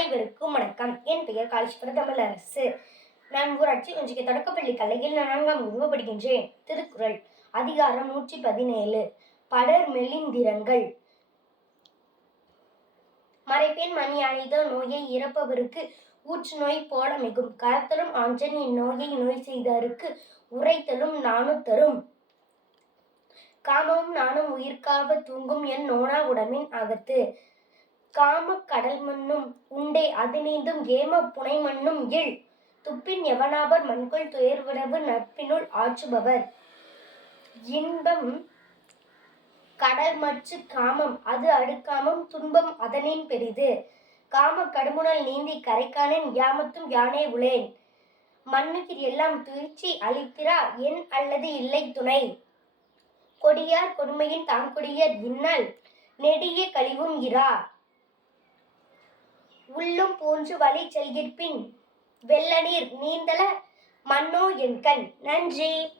அனைவருக்கும் வணக்கம். என் பெயர் காளீஸ்வர தமிழரசு நான் ஊராட்சி ஒன்றிய தொடக்கப்பள்ளி கலையில் நான்காம் வகுப்பு படிக்கின்றேன். திருக்குறள் அதிகாரம் நூற்றி பதினேழு. படர் மெலிந்திரங்கள். மறைப்பேன் மணி அணித நோயை இறப்பவருக்கு ஊற்று நோய் போல மிகும் கரத்தலும் ஆஞ்சன் இந்நோயை நோய் செய்தாருக்கு உரைத்தலும் நானும் தரும். காமமும் நானும் உயிர்காவ தூங்கும் என் நோனா உடம்பின் அகத்து. காம கடல் மண்ணும் உண்டே அது நீந்தும் ஏம புனை மண்ணும் இல். துப்பின் எவனாவர் மண்குள் துயர்விடவு நட்பினுள் ஆற்றுபவர். இன்பம் கடல் மச்சு காமம் அது அடுக்காமம் துன்பம் அதனின் பெரிது. காம கடுமுனல் நீந்தி கரைக்கானேன் யாமத்தும் யானே உளேன். மண்ணுக்கு எல்லாம் துயிற்சி அளித்திரா என் அல்லது இல்லை துணை. கொடியார் கொடுமையின் தாம் கொடியர் இன்னல் நெடிய கழிவும் இரா. உள்ளும் போன்று வழி செல்கிற்பின் வெள்ளநீர் நீந்தல மன்னோ என் கண். நன்றி.